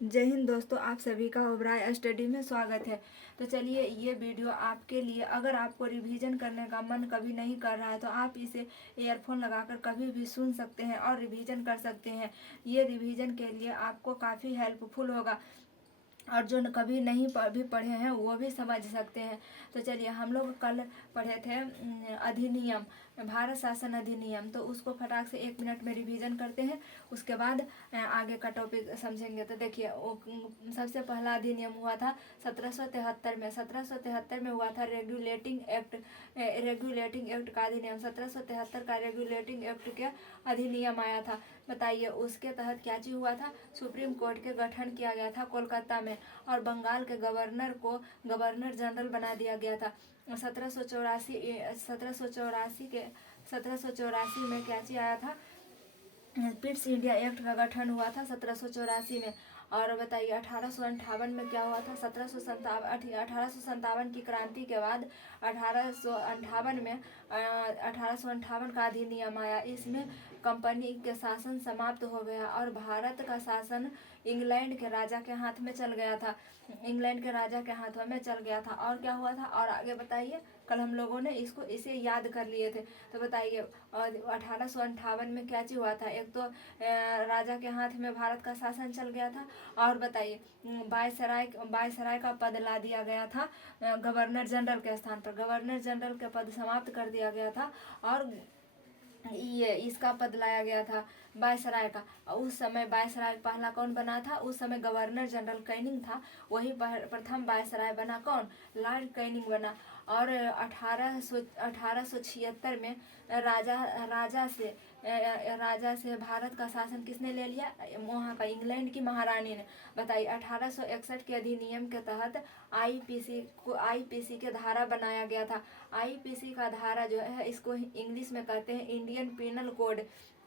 जय हिंद दोस्तों, आप सभी का ओबराय स्टडी में स्वागत है। तो चलिए, ये वीडियो आपके लिए, अगर आपको रिवीजन करने का मन कभी नहीं कर रहा है तो आप इसे ईयरफोन लगाकर कभी भी सुन सकते हैं और रिवीजन कर सकते हैं। ये रिवीजन के लिए आपको काफ़ी हेल्पफुल होगा और जो कभी नहीं भी पढ़े हैं वो भी समझ सकते हैं। तो चलिए, हम लोग कल पढ़े थे अधिनियम, भारत शासन अधिनियम, तो उसको फटाक से 1 मिनट में रिवीजन करते हैं। उसके बाद आगे का टॉपिक समझेंगे। तो देखिए, सबसे पहला अधिनियम हुआ था 1773 में। 1773 में हुआ था रेगुलेटिंग एक्ट। रेगुलेटिंग एक्ट का अधिनियम 1773 का रेगुलेटिंग एक्ट के अधिनियम आया था। बताइए, उसके तहत क्या चीज हुआ था? सुप्रीम कोर्ट के गठन किया गया था कोलकाता में, और बंगाल के गवर्नर को गवर्नर जनरल बना दिया गया था। 1784 में क्या चीज आया था? पिट्स इंडिया एक्ट का गठन हुआ था 1784 में। और बताइए, 1858 में क्या हुआ था? 1857 की क्रांति के बाद 1858 का अधिनियम आया। इसमें कंपनी के शासन समाप्त हो गया और भारत का शासन इंग्लैंड के राजा के हाथ में चल गया था। इंग्लैंड के राजा के हाथों में चल गया था। और क्या हुआ था? और आगे बताइए, कल हम लोगों ने इसे याद कर लिए थे। तो बताइए, 1858 में क्या चीज हुआ था? एक तो राजा के हाथ में भारत का शासन चल गया था, और बताइए, वायसराय का पद ला दिया गया था गवर्नर जनरल के स्थान पर। गवर्नर जनरल के पद समाप्त कर दिया गया था और ये इसका पद लाया गया था वायसराय का। उस समय वायसराय पहला कौन बना था? उस समय गवर्नर जनरल कैनिंग था, वही प्रथम वायसराय बना कौन? लॉर्ड कैनिंग बना। और 1876 में राजा से भारत का शासन किसने ले लिया? वहाँ का इंग्लैंड की महारानी ने। बताइए, 1861 के अधिनियम के तहत आईपीसी के धारा बनाया गया था। आईपीसी का धारा जो है, इसको इंग्लिश में कहते हैं Indian penal code.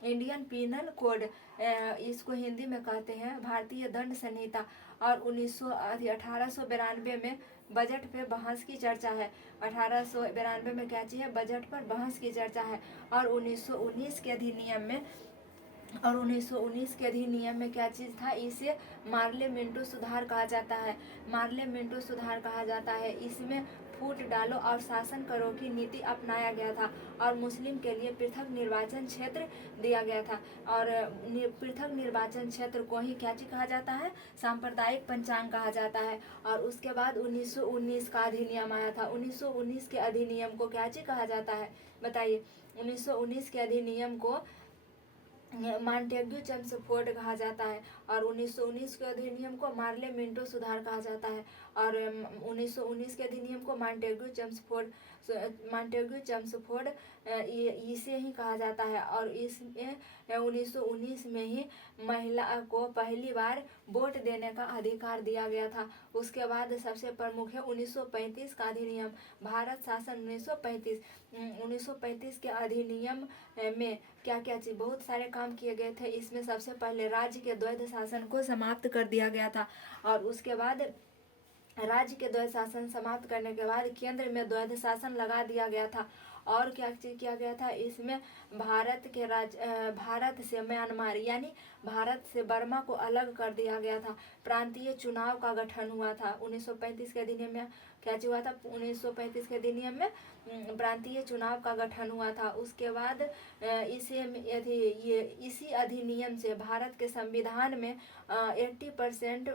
Indian penal code, इसको हिंदी में कहते हैं भारतीय दंड संहिता। और 1892 में बजट पे बहस की चर्चा है। 1892 में क्या चीज है? बजट पर बहस की चर्चा है। और 1919 के अधिनियम में क्या चीज था? इसे मार्ले मिंटो सुधार कहा जाता है। मार्ले मिंटो सुधार कहा जाता है। इसमें फूट डालो और शासन करो की नीति अपनाया गया था, और मुस्लिम के लिए पृथक निर्वाचन क्षेत्र दिया गया था। और पृथक निर्वाचन क्षेत्र को ही क्या चीज कहा जाता है? सांप्रदायिक पंचांग कहा जाता है। और उसके बाद 1919 का अधिनियम आया था। 1919 के अधिनियम को क्या चीज कहा जाता है? बताइए, 1919 के अधिनियम को मॉन्टेग्यू चेम्सफोर्ड कहा जाता है। और 1919 के अधिनियम को मार्ले मिंटो सुधार कहा जाता है। और 1919 के अधिनियम को मॉन्टेग्यू चेम्सफोर्ड इसे ही कहा जाता है। और इसमें 1919 में ही महिला को पहली बार वोट देने का अधिकार दिया गया था। उसके बाद सबसे प्रमुख है 1935 का अधिनियम, भारत शासन 1935 के अधिनियम में क्या क्या चीज, बहुत सारे काम किए गए थे। इसमें सबसे पहले राज्य के द्वैध शासन को समाप्त कर दिया गया था। और उसके बाद राज्य के द्वैध शासन समाप्त करने के बाद केंद्र में द्वैध शासन लगा दिया गया था। और क्या चीज किया गया था? इसमें भारत से म्यांमार यानी भारत से बर्मा को अलग कर दिया गया था। प्रांतीय चुनाव का गठन हुआ था 1935 के अधिनियम में। क्या चीज हुआ था? 1935 के अधिनियम में प्रांतीय चुनाव का गठन हुआ था। उसके बाद इसी अधिनियम से भारत के संविधान में 80%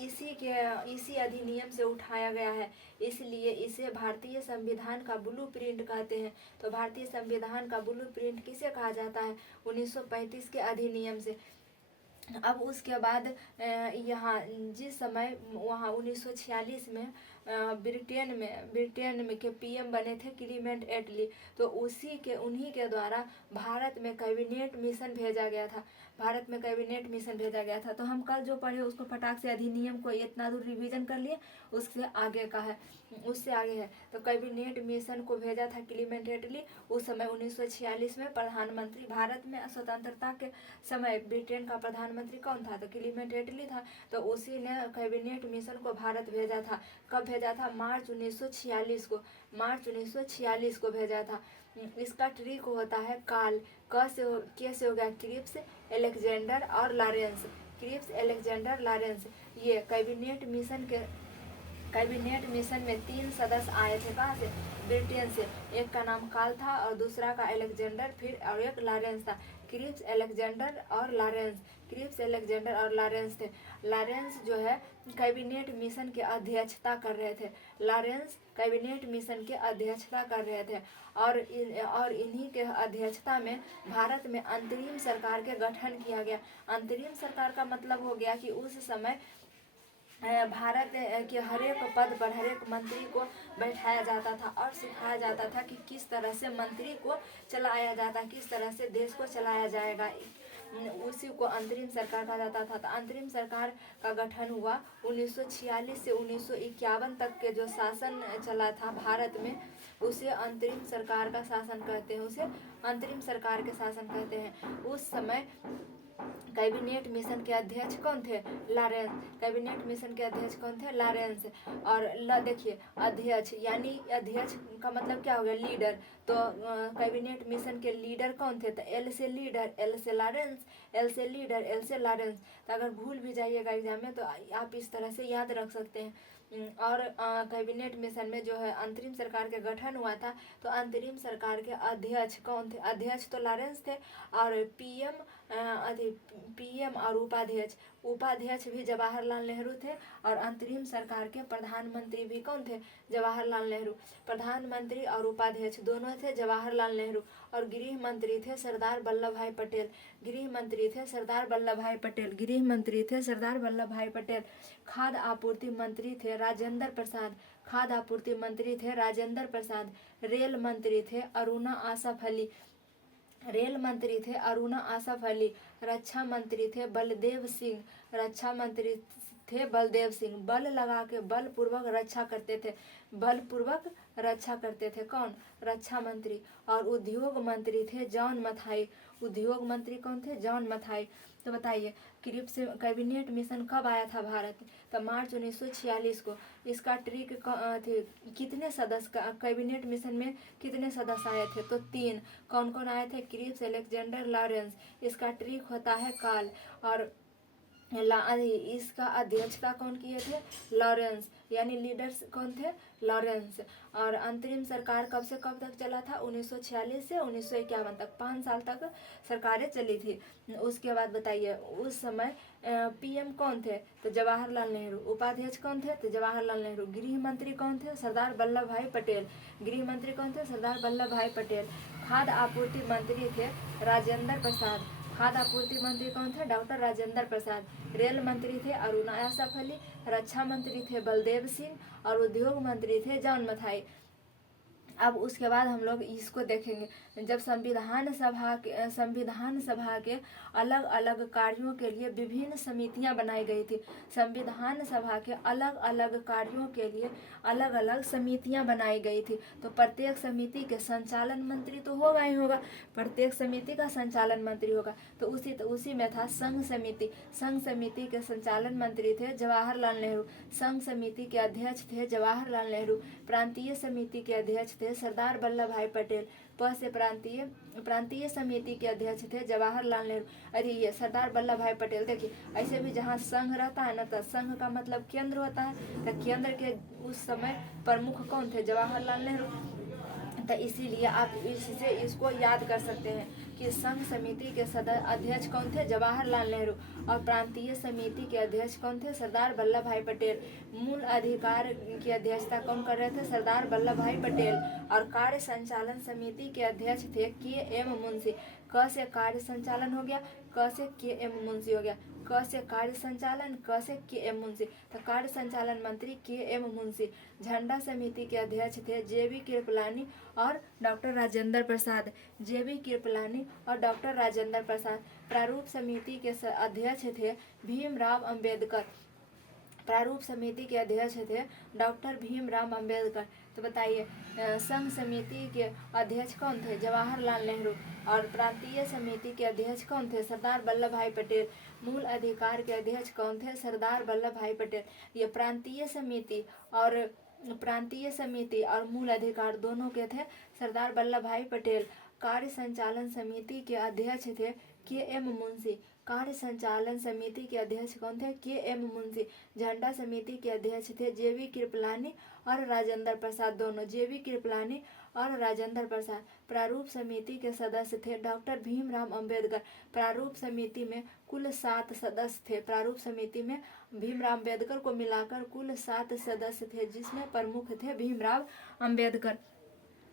इसी अधिनियम से उठाया गया है। इसलिए इसे भारतीय संविधान का ब्लूप्रिंट कहते हैं। तो भारतीय संविधान का ब्लूप्रिंट किसे कहा जाता है? 1935 के अधिनियम से। अब उसके बाद यहाँ जिस समय वहाँ 1946 में ब्रिटेन में के पीएम बने थे क्लीमेंट एटली, तो उन्हीं के द्वारा भारत में कैबिनेट मिशन भेजा गया था। तो हम कल जो पढ़े उसको फटाक से अधिनियम को इतना दूर रिवीजन कर लिए। उससे आगे है। तो कैबिनेट मिशन को भेजा था क्लीमेंट एटली उस समय 1946 में। प्रधानमंत्री, भारत में स्वतंत्रता के समय ब्रिटेन का प्रधानमंत्री कौन था? तो क्लीमेंट एटली था। तो उसी ने कैबिनेट मिशन को भारत भेजा था। कब भेजा था? मार्च 1946 को भेजा था। इसका ट्रिक होता है काल। के से हो गया क्रिप्स, एलेक्जेंडर और लॉरेंस। Cripps Alexander Lawrence. ये कैबिनेट मिशन में 3 सदस्य आए थे। कहाँ से? ब्रिटेन से। एक का नाम कार्ल था और दूसरा का अलेक्जेंडर, फिर और एक लॉरेंस था। क्रिप्स अलेक्जेंडर और लॉरेंस थे। लॉरेंस जो है कैबिनेट मिशन की अध्यक्षता कर रहे थे। लॉरेंस कैबिनेट मिशन की अध्यक्षता कर रहे थे और इन्हीं के अध्यक्षता में भारत में अंतरिम सरकार के गठन किया गया। अंतरिम सरकार का मतलब हो गया कि उस समय भारत के हरेक पद पर हरेक मंत्री को बैठाया जाता था और सिखाया जाता था कि किस तरह से मंत्री को चलाया जाता, किस तरह से देश को चलाया जाएगा। उसी को अंतरिम सरकार कहा जाता था। तो अंतरिम सरकार का गठन हुआ 1946 से 1951 तक के जो शासन चला था भारत में, उसे अंतरिम सरकार का शासन कहते हैं, उसे अंतरिम सरकार के शासन कहते हैं। उस समय कैबिनेट मिशन के अध्यक्ष कौन थे? लॉरेंस। कैबिनेट मिशन के अध्यक्ष कौन थे? लॉरेंस। और देखिए अध्यक्ष यानी अध्यक्ष का मतलब क्या हो गया? लीडर। तो कैबिनेट मिशन के लीडर कौन थे? तो एल से लीडर, एल से लॉरेंस, एल से लीडर, एल से लॉरेंस। तो अगर भूल भी जाइएगा एग्जाम में तो आप इस तरह से याद रख सकते हैं। और कैबिनेट मिशन में जो है अंतरिम सरकार के गठन हुआ था। तो अंतरिम सरकार के अध्यक्ष कौन थे? अध्यक्ष तो लॉरेंस थे और पीएम और उपाध्यक्ष भी जवाहरलाल नेहरू थे। और अंतरिम सरकार के प्रधानमंत्री भी कौन थे? जवाहरलाल नेहरू। प्रधानमंत्री और उपाध्यक्ष दोनों थे जवाहरलाल नेहरू। और गृह मंत्री थे सरदार वल्लभ भाई पटेल। गृह मंत्री थे सरदार वल्लभ भाई पटेल। गृह मंत्री थे सरदार वल्लभ भाई पटेल। खाद्य आपूर्ति मंत्री थे राजेंद्र प्रसाद। खाद्य आपूर्ति मंत्री थे राजेंद्र प्रसाद। रेल मंत्री थे अरुणा आसफ अली। रेल मंत्री थे अरुणा आसफ अली। रक्षा मंत्री थे बलदेव सिंह। रक्षा मंत्री थे बलदेव सिंह। बल लगा के बलपूर्वक रक्षा करते थे। बलपूर्वक रक्षा करते थे कौन? रक्षा मंत्री। और उद्योग मंत्री थे जॉन मथाई। उद्योग मंत्री कौन थे? जॉन मथाई। तो बताइए क्रिप्स कैबिनेट मिशन कब आया था भारत? तो मार्च 1946 को। इसका ट्रिक थे कितने सदस्य कैबिनेट मिशन में कितने सदस्य आए थे? तो 3। कौन कौन आए थे? Cripps Alexander Lawrence. इसका ट्रिक होता है कार्ल। और इसका अध्यक्षता कौन किए थे? लॉरेंस। यानी लीडर्स कौन थे? लॉरेंस। और अंतरिम सरकार कब से कब तक चला था? 1946 से 1951 तक, 5 साल तक सरकारें चली थी। उसके बाद बताइए उस समय पीएम कौन थे? तो जवाहरलाल नेहरू। उपाध्यक्ष कौन थे? तो जवाहरलाल नेहरू। गृह मंत्री कौन थे? सरदार वल्लभ भाई पटेल। गृह मंत्री कौन थे? सरदार वल्लभ भाई पटेल। खाद्य आपूर्ति मंत्री थे राजेंद्र प्रसाद। खाद्य आपूर्ति मंत्री कौन थे? डॉक्टर राजेंद्र प्रसाद। रेल मंत्री थे अरुणा आसफ अली। रक्षा मंत्री थे बलदेव सिंह और उद्योग मंत्री थे जॉन मथाई। अब उसके बाद हम लोग इसको देखेंगे। जब संविधान सभा के अलग अलग कार्यों के लिए विभिन्न समितियां बनाई गई थी। संविधान सभा के अलग अलग कार्यों के लिए अलग अलग समितियां बनाई गई थी। तो प्रत्येक समिति के संचालन मंत्री तो होगा ही होगा, प्रत्येक समिति का संचालन मंत्री होगा। तो उसी में था संघ समिति। संघ समिति के संचालन मंत्री थे जवाहरलाल नेहरू। संघ समिति के अध्यक्ष थे जवाहरलाल नेहरू। प्रांतीय समिति के अध्यक्ष थे सरदार वल्लभ भाई पटेल। से प्रांतीय समिति के अध्यक्ष थे जवाहरलाल नेहरू। अरे ये सरदार वल्लभ भाई पटेल। देखिए ऐसे भी जहाँ संघ रहता है ना, तो संघ का मतलब केंद्र होता है। तो केंद्र के उस समय प्रमुख कौन थे? जवाहरलाल नेहरू। तो इसीलिए आप इससे इसको याद कर सकते हैं कि संघ समिति के अध्यक्ष कौन थे? जवाहरलाल नेहरू। और प्रांतीय समिति के अध्यक्ष कौन थे? सरदार वल्लभ भाई पटेल। मूल अधिकार की अध्यक्षता कौन कर रहे थे? सरदार वल्लभ भाई पटेल। और कार्य संचालन समिति के अध्यक्ष थे के.एम. मुंशी। क से कार्य संचालन हो गया, क से के.एम. मुंशी हो गया। क से कार्य संचालन, क से के.एम. मुंशी। तो कार्य संचालन मंत्री के.एम. मुंशी। झंडा समिति के अध्यक्ष थे जे.बी. कृपलानी और डॉक्टर राजेंद्र प्रसाद। जे.बी. कृपलानी और डॉक्टर राजेंद्र प्रसाद। प्रारूप समिति के अध्यक्ष थे भीमराव अंबेडकर। प्रारूप समिति के अध्यक्ष थे डॉक्टर भीमराव अंबेडकर। तो बताइए संघ समिति के अध्यक्ष कौन थे? जवाहरलाल नेहरू। और प्रांतीय समिति के अध्यक्ष कौन थे? सरदार वल्लभ भाई पटेल। मूल अधिकार के अध्यक्ष कौन थे? सरदार वल्लभ भाई पटेल। ये प्रांतीय समिति और मूल अधिकार दोनों के थे सरदार वल्लभ भाई पटेल। कार्य संचालन समिति के अध्यक्ष थे के.एम. मुंशी। कार्य संचालन समिति के अध्यक्ष कौन थे? के.एम. मुंशी। झंडा समिति के अध्यक्ष थे जे.वी. कृपलानी और राजेंद्र प्रसाद, दोनों जे.वी. कृपलानी और राजेंद्र प्रसाद। प्रारूप समिति के सदस्य थे डॉक्टर भीमराव अंबेडकर। प्रारूप समिति में कुल 7 सदस्य थे। प्रारूप समिति में भीमराव अंबेडकर को मिलाकर कुल 7 सदस्य थे, जिसमें प्रमुख थे भीमराव अंबेडकर।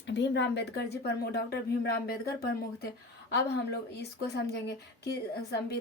भीमराव अंबेडकर जी प्रमुख, डॉक्टर भीमराव अंबेडकर प्रमुख थे। अब हम लोग इसको समझेंगे कि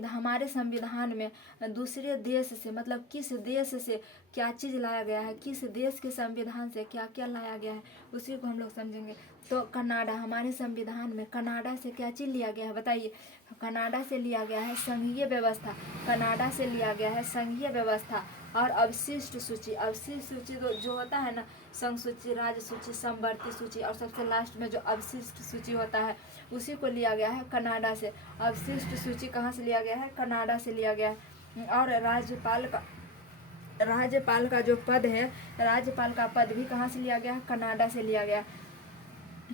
हमारे संविधान में दूसरे देश से, मतलब किस देश से क्या चीज़ लाया गया है, किस देश के संविधान से क्या क्या लाया गया है, उसी को हम लोग समझेंगे। तो कनाडा, हमारे संविधान में कनाडा से क्या चीज़ लिया गया है बताइए? कनाडा से लिया गया है संघीय व्यवस्था। कनाडा से लिया गया है संघीय व्यवस्था और अवशिष्ट सूची। अवशिष्ट सूची जो होता है ना, संघ सूची, राज्य सूची, समवर्ती सूची और सबसे लास्ट में जो अवशिष्ट सूची होता है, उसी को लिया गया है कनाडा से। अवशिष्ट सूची कहाँ से लिया गया है? कनाडा से लिया गया है। और राज्यपाल का जो पद है, राज्यपाल का पद भी कहाँ से लिया गया है? कनाडा से लिया गया,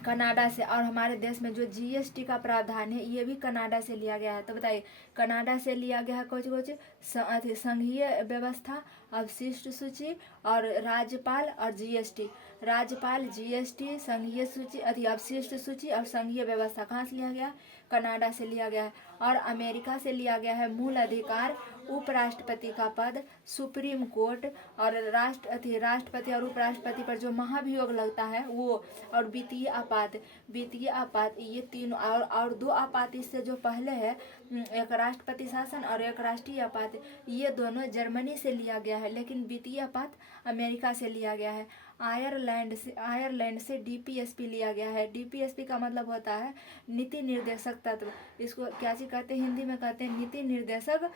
कनाडा से। और हमारे देश में जो जीएसटी का प्रावधान है, ये भी कनाडा से लिया गया है। तो बताइए, कनाडा से लिया गया है कुछ संघीय व्यवस्था, अवशिष्ट सूची और राज्यपाल और जीएसटी। राज्यपाल, जीएसटी, संघीय सूची, अवशिष्ट सूची और संघीय व्यवस्था कहाँ से लिया गया? कनाडा से लिया गया है। और अमेरिका से लिया गया है मूल अधिकार, उपराष्ट्रपति का पद, सुप्रीम कोर्ट और राष्ट्रपति और उपराष्ट्रपति पर जो महाभियोग लगता है वो, और वित्तीय आपात। वित्तीय आपात, ये तीनों और 2 आपात इससे जो पहले है, एक राष्ट्रपति शासन और एक राष्ट्रीय आपात, ये दोनों जर्मनी से लिया गया है, लेकिन वित्तीय आपात अमेरिका से लिया गया है। आयरलैंड से डीपीएसपी लिया गया है। डीपीएसपी का मतलब होता है नीति निर्देशक तत्व। इसको क्या चीज कहते हैं? हिंदी में कहते हैं नीति निर्देशक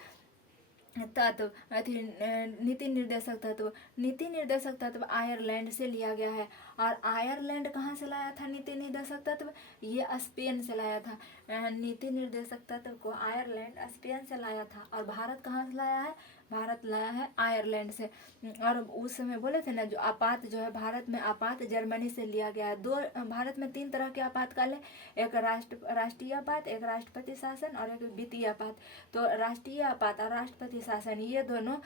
तत्व। नीति निर्देशक तत्व। नीति निर्देशक तत्व आयरलैंड से लिया गया है। और आयरलैंड कहाँ से लाया था नीति निर्देशक तत्व? ये स्पेन से लाया था। नीति निर्देशक तत्व को आयरलैंड, स्पेन से लाया था। और भारत कहाँ से लाया है? भारत लाया है आयरलैंड से। और उस समय बोले थे ना, जो आपात जो है भारत में, आपात जर्मनी से लिया गया है। भारत में 3 तरह के आपातकाल है, एक राष्ट्रीय आपात, एक राष्ट्रपति शासन और एक वित्तीय आपात। तो राष्ट्रीय आपात और राष्ट्रपति शासन ये दोनों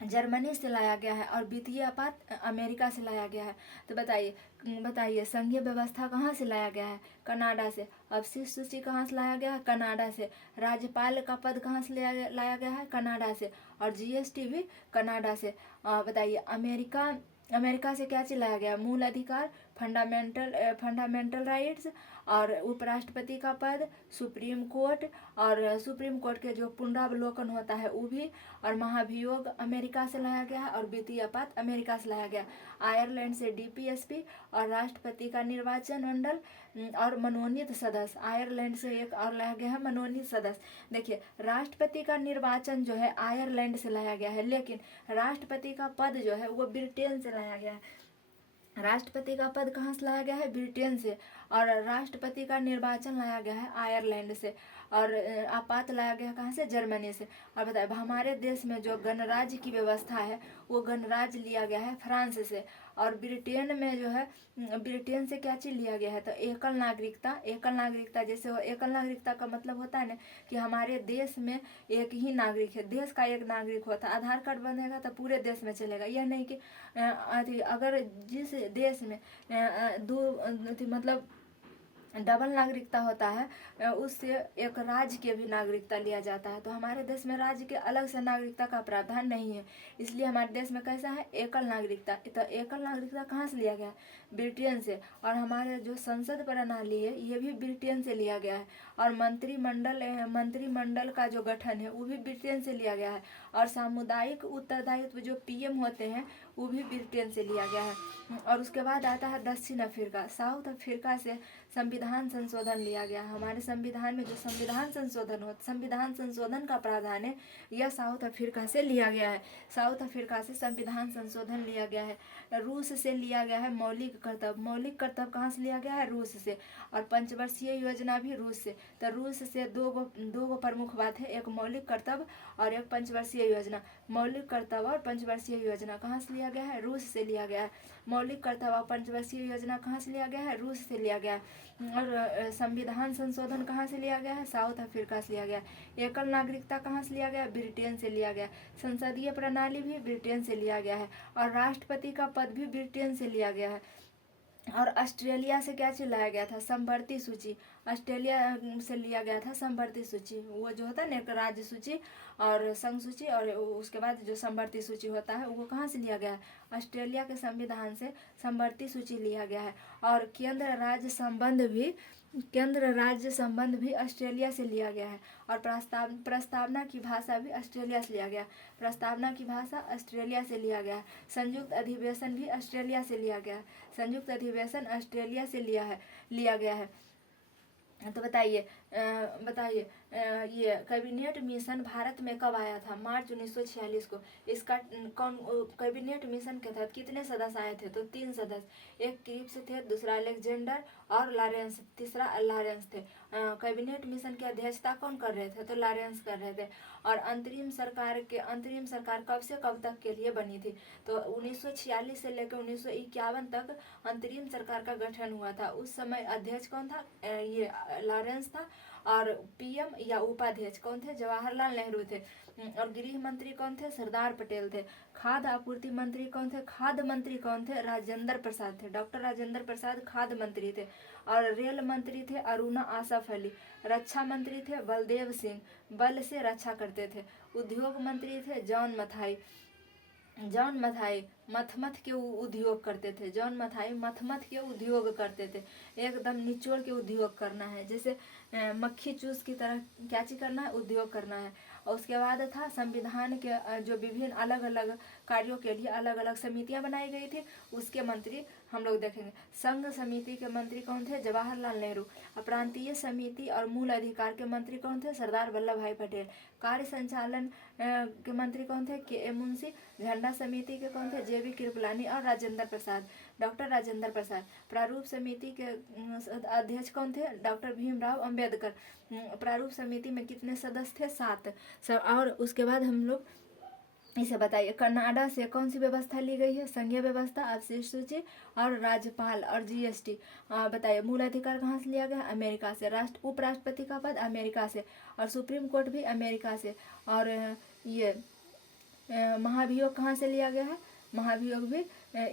जर्मनी से लाया गया है और वित्तीय आपात अमेरिका से लाया गया है। तो बताइए संघीय व्यवस्था कहाँ से लाया गया है? कनाडा से। अवशिष्ट सूची कहाँ से लाया गया है? कनाडा से। राज्यपाल का पद कहाँ से लाया गया है? कनाडा से। और जीएसटी भी कनाडा से। बताइए अमेरिका से क्या चीज लाया गया? मूल अधिकार, फंडामेंटल राइट्स और उपराष्ट्रपति का पद, सुप्रीम कोर्ट, और सुप्रीम कोर्ट के जो पुनरावलोकन होता है वो भी, और महाभियोग अमेरिका से लाया गया है और वित्तीय आपात अमेरिका से लाया गया। आयरलैंड से डीपीएसपी और राष्ट्रपति का निर्वाचन मंडल और मनोनीत सदस्य। आयरलैंड से एक और लाया गया है मनोनीत सदस्य। देखिए, राष्ट्रपति का निर्वाचन जो है आयरलैंड से लाया गया है, लेकिन राष्ट्रपति का पद जो है वो ब्रिटेन से लाया गया है। राष्ट्रपति का पद कहाँ से लाया गया है? ब्रिटेन से। और राष्ट्रपति का निर्वाचन लाया गया है आयरलैंड से। और आपात लाया गया कहाँ से? जर्मनी से। और बताए, हमारे देश में जो गणराज्य की व्यवस्था है वो गणराज्य लिया गया है फ्रांस से। और ब्रिटेन में जो है, ब्रिटेन से क्या चीज लिया गया है? तो एकल नागरिकता। जैसे वो एकल नागरिकता का मतलब होता है ना कि हमारे देश में एक ही नागरिक है, देश का एक नागरिक होता है। आधार कार्ड बनेगा तो पूरे देश में चलेगा। यह नहीं कि अगर जिस देश में मतलब डबल नागरिकता होता है, उससे एक राज्य के भी नागरिकता लिया जाता है। तो हमारे देश में राज्य के अलग से नागरिकता का प्रावधान नहीं है, इसलिए हमारे देश में कैसा है? एकल नागरिकता। तो एकल नागरिकता कहाँ से लिया गया? ब्रिटेन से। और हमारे जो संसद प्रणाली है ये भी ब्रिटेन से लिया गया है। और मंत्रिमंडल का जो गठन है वो भी ब्रिटेन से लिया गया है। और सामुदायिक उत्तरदायित्व जो पीएम होते हैं वो भी ब्रिटेन से लिया गया है। और उसके बाद आता है दक्षिण अफ्रीका। साउथ अफ्रीका से संविधान संशोधन लिया गया। हमारे संविधान में जो संविधान संशोधन का प्रावधान है यह साउथ अफ्रीका से लिया गया है। साउथ अफ्रीका से संविधान संशोधन लिया गया है। रूस से लिया गया है मौलिक कर्तव्य कहाँ से लिया गया है? रूस से। और पंचवर्षीय योजना भी रूस से। तो रूस से दो गो प्रमुख बात है, एक मौलिक कर्तव्य और एक पंचवर्षीय योजना। मौलिक कर्तव्य और पंचवर्षीय योजना कहाँ से लिया गया है? रूस से लिया गया है। मौलिक कर्तव्य और पंचवर्षीय योजना कहाँ से लिया गया है? रूस से लिया गया है। और संविधान संशोधन कहाँ से लिया गया है? साउथ अफ्रीका से लिया गया। एकल नागरिकता कहाँ से लिया गया? ब्रिटेन से लिया गया। संसदीय प्रणाली भी ब्रिटेन से लिया गया है और राष्ट्रपति का पद भी ब्रिटेन से लिया गया है। और ऑस्ट्रेलिया से क्या चीज लाया गया था? संवर्ती सूची। ऑस्ट्रेलिया से लिया गया था संवर्ती सूची। वो जो होता है ना, एक राज्य सूची और संघ सूची, और उसके बाद जो संवर्ती सूची होता है वो कहाँ से लिया गया है? ऑस्ट्रेलिया के संविधान से संवर्ती सूची लिया गया है। और केंद्र राज्य संबंध भी ऑस्ट्रेलिया से लिया गया है। और प्रस्तावना की भाषा भी ऑस्ट्रेलिया से लिया गया। प्रस्तावना की भाषा ऑस्ट्रेलिया से लिया गया है। संयुक्त अधिवेशन भी ऑस्ट्रेलिया से लिया गया है। संयुक्त अधिवेशन ऑस्ट्रेलिया से लिया गया है। तो बताइए ये कैबिनेट मिशन भारत में कब आया था? मार्च 1946 को। इसका कौन कैबिनेट मिशन के तहत कितने सदस्य आए थे? तो 3 सदस्य। एक क्रिप्स थे, दूसरा अलेक्जेंडर और लॉरेंस, तीसरा लॉरेंस थे। कैबिनेट मिशन की अध्यक्षता कौन कर रहे थे? तो लॉरेंस कर रहे थे। और अंतरिम सरकार कब से कब तक के लिए बनी थी? तो 1946 से लेकर 1951 तक अंतरिम सरकार का गठन हुआ था। उस समय अध्यक्ष कौन था? ये लॉरेंस था। और पीएम या उपाध्यक्ष कौन थे? जवाहरलाल नेहरू थे। और गृह मंत्री कौन थे? सरदार पटेल थे। खाद्य आपूर्ति मंत्री कौन थे? खाद्य मंत्री कौन थे? राजेंद्र प्रसाद थे। डॉक्टर राजेंद्र प्रसाद खाद्य मंत्री थे। और रेल मंत्री थे अरुणा आसफ अली। रक्षा मंत्री थे बलदेव सिंह, बल से रक्षा करते थे। उद्योग मंत्री थे जॉन मथाई मथमथ के उद्योग करते थे। जॉन मथाई मथमथ के उद्योग करते थे। एकदम निचोड़ के उद्योग करना है, जैसे मक्खी चूस की तरह क्या चीज करना है? उद्योग करना है। और उसके बाद था संविधान के जो विभिन्न अलग अलग कार्यों के लिए अलग अलग समितियां बनाई गई थी, उसके मंत्री हम लोग देखेंगे। संघ समिति के मंत्री कौन थे? जवाहरलाल नेहरू। प्रांतीय समिति और मूल अधिकार के मंत्री कौन थे? सरदार वल्लभ भाई पटेल। कार्य संचालन के मंत्री कौन थे? के एम मुंशी। झंडा समिति के कौन थे? जेबी कृपलानी और राजेंद्र प्रसाद, डॉक्टर राजेंद्र प्रसाद। प्रारूप समिति के अध्यक्ष कौन थे? डॉक्टर भीमराव अंबेडकर। प्रारूप समिति में कितने सदस्य थे? 7। और उसके बाद हम लोग इसे बताइए, कनाडा से कौन सी व्यवस्था ली गई है? संघीय व्यवस्था, अवशिष्ट सूची और राज्यपाल और जीएसटी। बताइए, मूल अधिकार कहाँ से लिया गया? अमेरिका से। उपराष्ट्रपति का पद अमेरिका से। और सुप्रीम कोर्ट भी अमेरिका से। और ये महाभियोग कहाँ से लिया गया है? महाभियोग भी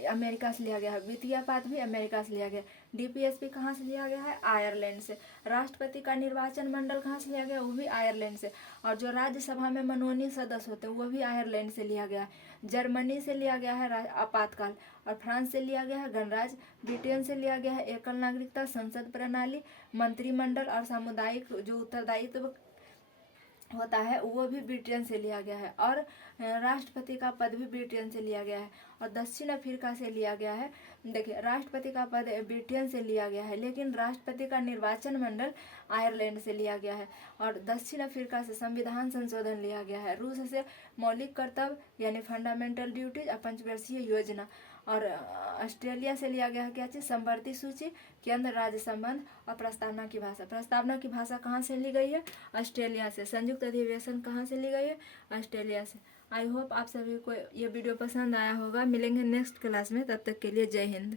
अमेरिका से लिया गया है। वित्तीय पात भी अमेरिका से लिया गया। डीपीएसपी कहाँ से लिया गया है? आयरलैंड से। राष्ट्रपति का निर्वाचन मंडल कहाँ से लिया गया? वो भी आयरलैंड से। और जो राज्यसभा में मनोनीत सदस्य होते हैं वो भी आयरलैंड से लिया गया है। जर्मनी से लिया गया है आपातकाल। और फ्रांस से लिया गया है गणराज्य। ब्रिटेन से लिया गया है एकल नागरिकता, संसद प्रणाली, मंत्रिमंडल और सामुदायिक जो उत्तरदायित्व होता है वो भी ब्रिटेन से लिया गया है। और राष्ट्रपति का पद भी ब्रिटेन से लिया गया है। और दक्षिण अफ्रीका से लिया गया है। देखिए, राष्ट्रपति का पद ब्रिटेन से लिया गया है, लेकिन राष्ट्रपति का निर्वाचन मंडल आयरलैंड से लिया गया है। और दक्षिण अफ्रीका से संविधान संशोधन लिया गया है। रूस से मौलिक कर्तव्य यानी फंडामेंटल ड्यूटीज और पंचवर्षीय योजना। और ऑस्ट्रेलिया से लिया गया है क्या चीज? संवर्ती सूची, केंद्र राज्य संबंध और प्रस्तावना की भाषा। प्रस्तावना की भाषा कहाँ से ली गई है? ऑस्ट्रेलिया से। संयुक्त अधिवेशन कहाँ से ली गई है? ऑस्ट्रेलिया से। आई होप आप सभी को ये वीडियो पसंद आया होगा। मिलेंगे नेक्स्ट क्लास में, तब तक के लिए जय हिंद।